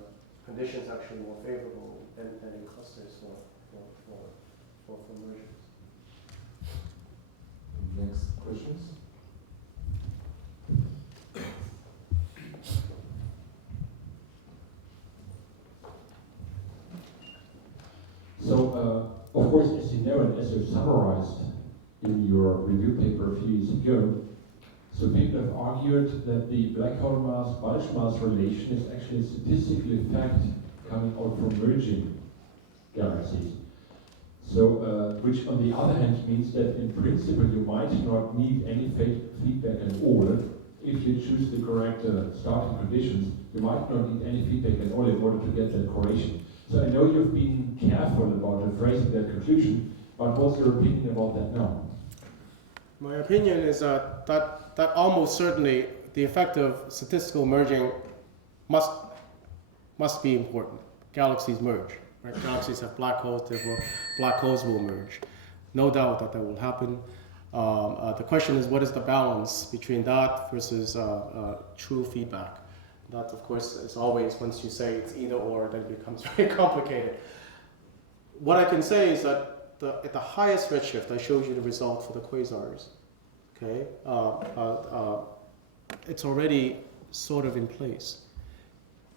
conditions actually more favorable than in clusters for mergers. Next questions? So, of course, as you know, and as you summarized in your review paper a few years ago, so people have argued that the black hole mass bulge mass relation is actually a statistical effect coming out from merging galaxies. So, which on the other hand means that in principle you might not need any feedback at all. If you choose the correct starting conditions, you might not need any feedback at all in order to get that correlation. So I know you've been careful about phrasing that conclusion, but what's your opinion about that now? My opinion is that almost certainly the effect of statistical merging must be important. Galaxies merge, right? Galaxies have black holes, therefore black holes will merge. No doubt that will happen. The question is, what is the balance between that versus true feedback? That, of course, is always, once you say it's either or, then it becomes very complicated. What I can say is that at the highest redshift, I showed you the result for the quasars. Okay, it's already sort of in place,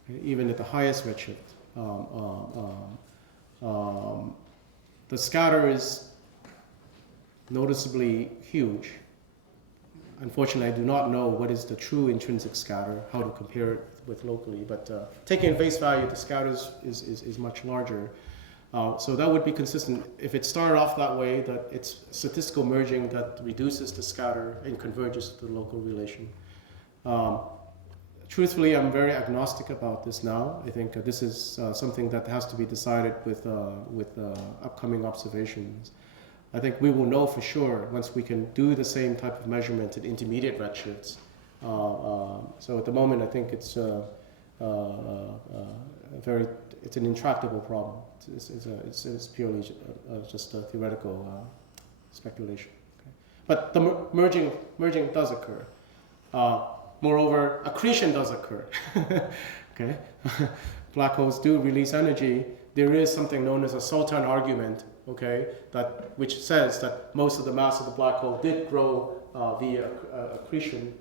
okay? Even at the highest redshift. The scatter is noticeably huge. Unfortunately, I do not know what is the true intrinsic scatter, how to compare it with locally, but taking at face value, the scatter is much larger. So that would be consistent. If it started off that way, that it's statistical merging that reduces the scatter and converges to the local relation. Truthfully, I'm very agnostic about this now. I think this is something that has to be decided with upcoming observations. I think we will know for sure once we can do the same type of measurement at intermediate redshifts. So at the moment, I think it's it's an intractable problem. It's purely just a theoretical speculation. Okay? But the merging does occur. Moreover, accretion does occur. Okay, black holes do release energy. There is something known as a Sultan argument. Okay, which says that most of the mass of the black hole did grow via accretion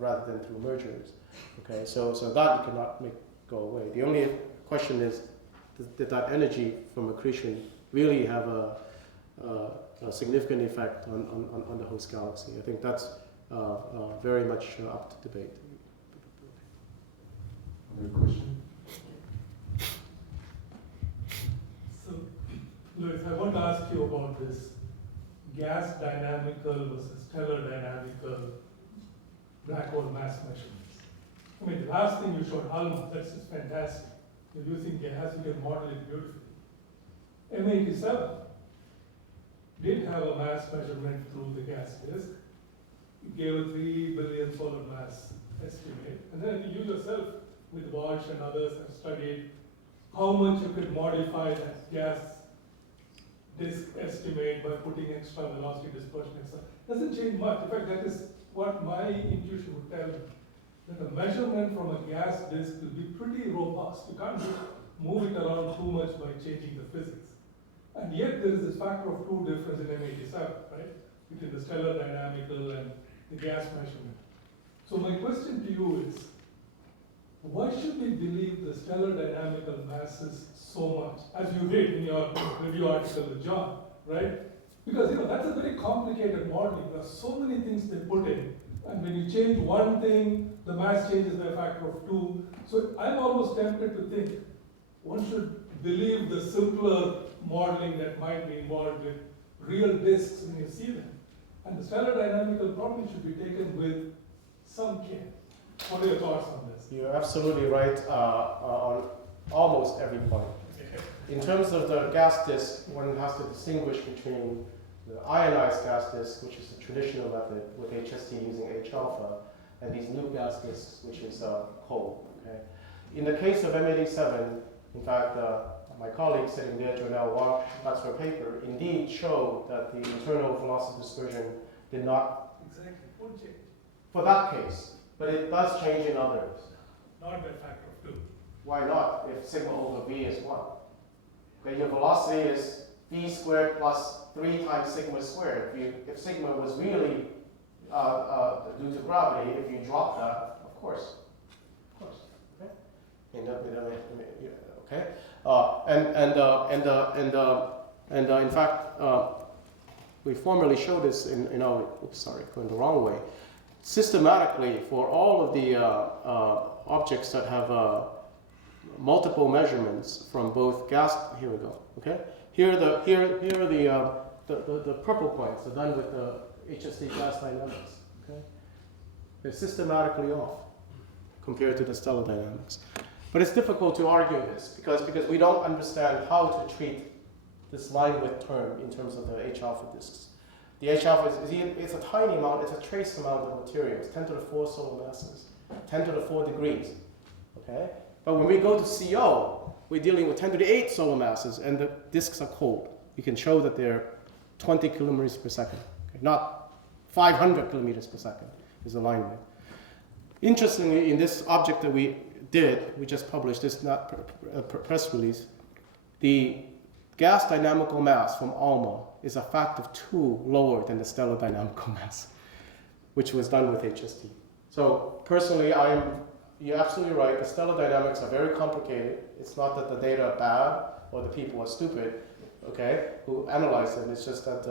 rather than through mergers. Okay, so that you cannot make go away. The only question is, did that energy from accretion really have a significant effect on the host galaxy? I think that's very much up to debate. Another question? So, Louis, I want to ask you about this gas dynamical versus stellar dynamical black hole mass measurements. I mean, the last thing you showed, Halma, that's just fantastic. You're using gas, you can model it beautifully. M87 did have a mass measurement through the gas disk. You gave a 3 billion solar mass estimate. And then you yourself, with Walsh and others, have studied how much you could modify that gas disk estimate by putting extra velocity dispersion, etc. Doesn't change much. In fact, that is what my intuition would tell me. That the measurement from a gas disk will be pretty robust. You can't just move it around too much by changing the physics. And yet there is this factor of 2 difference in M87, right? Between the stellar dynamical and the gas measurement. So my question to you is, why should we believe the stellar dynamical masses so much, as you did in your review article with John, right? Because that's a very complicated modeling. There are so many things they put in, and when you change one thing, the mass changes by a factor of 2. So I'm almost tempted to think one should believe the simpler modeling that might be involved with real disks when you see them. And the stellar dynamical probably should be taken with some care. What are your thoughts on this? You're absolutely right on almost every point. In terms of the gas disk, one has to distinguish between the ionized gas disk, which is the traditional method with HST using H alpha, and these new gas disks, which is coal. Okay? In the case of M87, in fact, my colleague sitting there, Jonelle Walsh, that's her paper, indeed showed that the internal velocity dispersion did not Exactly, won't change. for that case, but it does change in others. not by a factor of 2. Why not, if sigma over v is 1? Okay, your velocity is v squared plus 3 times sigma squared. If sigma was really due to gravity, if you drop that, of course. Okay. Okay. In fact, we formally show this in our. Oops, sorry, going the wrong way. Systematically, for all of the objects that have multiple measurements from both gas. Here we go. Okay. Here are the purple points are done with the HST gas dynamics. Okay. They're systematically off compared to the stellar dynamics. But it's difficult to argue this because we don't understand how to treat this line width term in terms of the H alpha disks. The H alpha is a tiny amount, it's a trace amount of materials, 10 to the 4 solar masses, 10 to the 4 degrees. Okay? But when we go to CO, we're dealing with 10 to the 8 solar masses and the disks are cold. We can show that they're 20 kilometers per second, okay? Not 500 kilometers per second is the line width. Interestingly, in this object that we just published this press release, the gas dynamical mass from ALMA is a factor of 2 lower than the stellar dynamical mass, which was done with HST. So personally, you're absolutely right. The stellar dynamics are very complicated. It's not that the data are bad or the people are stupid, okay, who analyze them. It's just that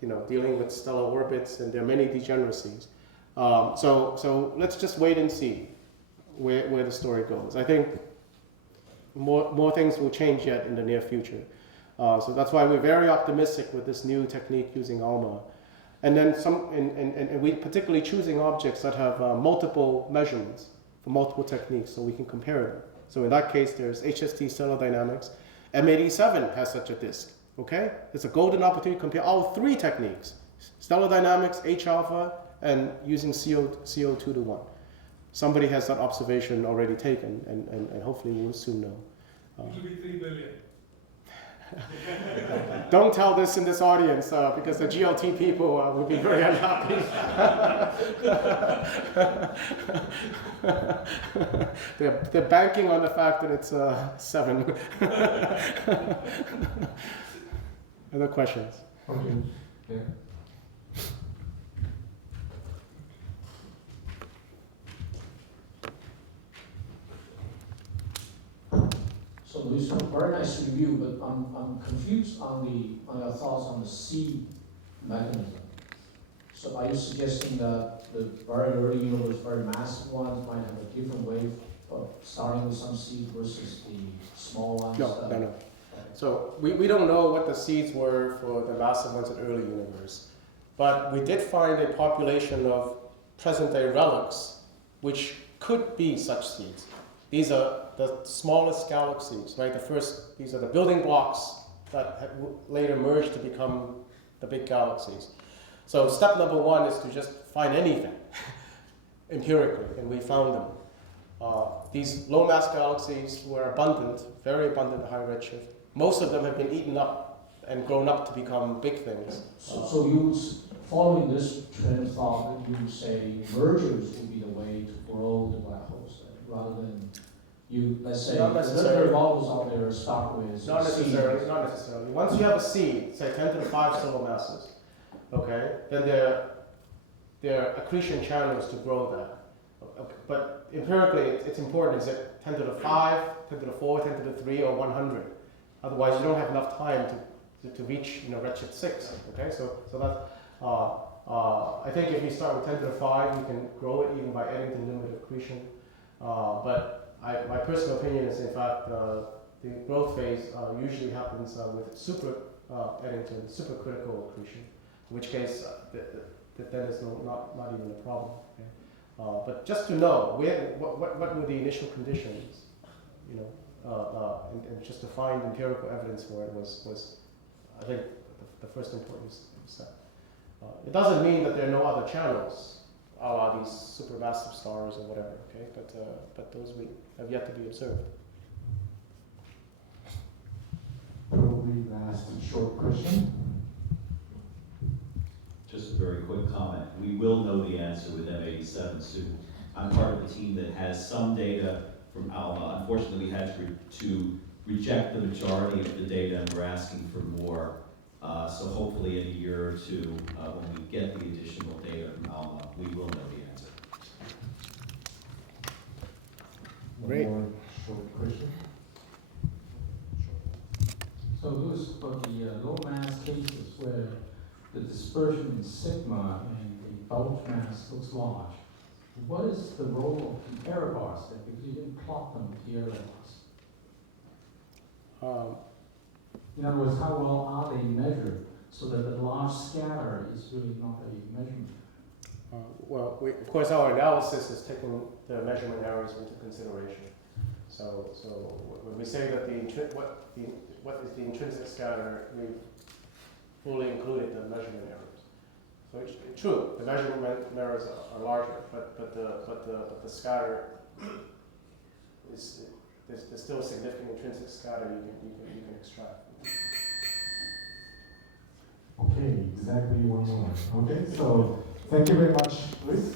dealing with stellar orbits and there are many degeneracies. So let's just wait and see where the story goes. I think more things will change yet in the near future. So that's why we're very optimistic with this new technique using ALMA. And then and we particularly choosing objects that have multiple measurements for multiple techniques so we can compare them. So in that case, there's HST stellar dynamics. M87 has such a disk, okay? It's a golden opportunity to compare all 3 techniques, stellar dynamics, H alpha, and using CO2 to 1. Somebody has that observation already taken, and hopefully we'll soon know. It will be 3 billion. Don't tell this in this audience because the GLT people will be very unhappy. they're banking on the fact that it's 7. Other questions? Okay. Yeah. So Luis, very nice review, but I'm confused on your thoughts on the seed mechanism. So are you suggesting that the very early universe, very massive ones might have a different way of starting with some seed versus the small ones? No. So we don't know what the seeds were for the massive ones in early universe, but we did find a population of present-day relics which could be such seeds. These are the smallest galaxies, right? These are the building blocks that later merged to become the big galaxies. So step number 1 is to just find anything empirically, and we found them. These low mass galaxies were abundant, very abundant at high redshift. Most of them have been eaten up and grown up to become big things. So you, following this train of thought, that you say mergers would be the way to grow the black holes, rather than let's say, the models out there start with Not necessarily. Once you have a seed, say 10 to the 5 solar masses, okay, then there are accretion channels to grow that. Okay. But empirically, it's important, is it 10 to the 5, 10 to the 4, 10 to the 3, or 100? Otherwise, you don't have enough time to reach redshift 6. Okay, so that's I think if you start with 10 to the 5, you can grow it even by adding the limit of accretion. But my personal opinion is, in fact, the growth phase usually happens with Eddington, supercritical accretion, in which case then is not even a problem. Okay? But just to know what were the initial conditions, and just to find empirical evidence for it was I think the first important step. It doesn't mean that there are no other channels. These supermassive stars or whatever, okay? But those we have yet to be observed. Probably last short question. Just a very quick comment. We will know the answer with M87 soon. I'm part of the team that has some data from ALMA. Unfortunately, we had to reject the majority of the data, and we're asking for more. So hopefully in a year or two, when we get the additional data from ALMA, we will know the answer. Great. One more short question. So Louis, for the low mass cases where the dispersion in sigma and the bulge mass looks large, what is the role of the error bars there? Because you didn't plot them with the error bars. In other words, how well are they measured so that the large scatter is really not a measurement? Well, of course, our analysis is taking the measurement errors into consideration. So when we say that what is the intrinsic scatter, we've fully included the measurement errors. So it's true, the measurement errors are larger, but the scatter is there's still significant intrinsic scatter you can extract. Okay, exactly 1 more. Okay, so thank you very much, Luis.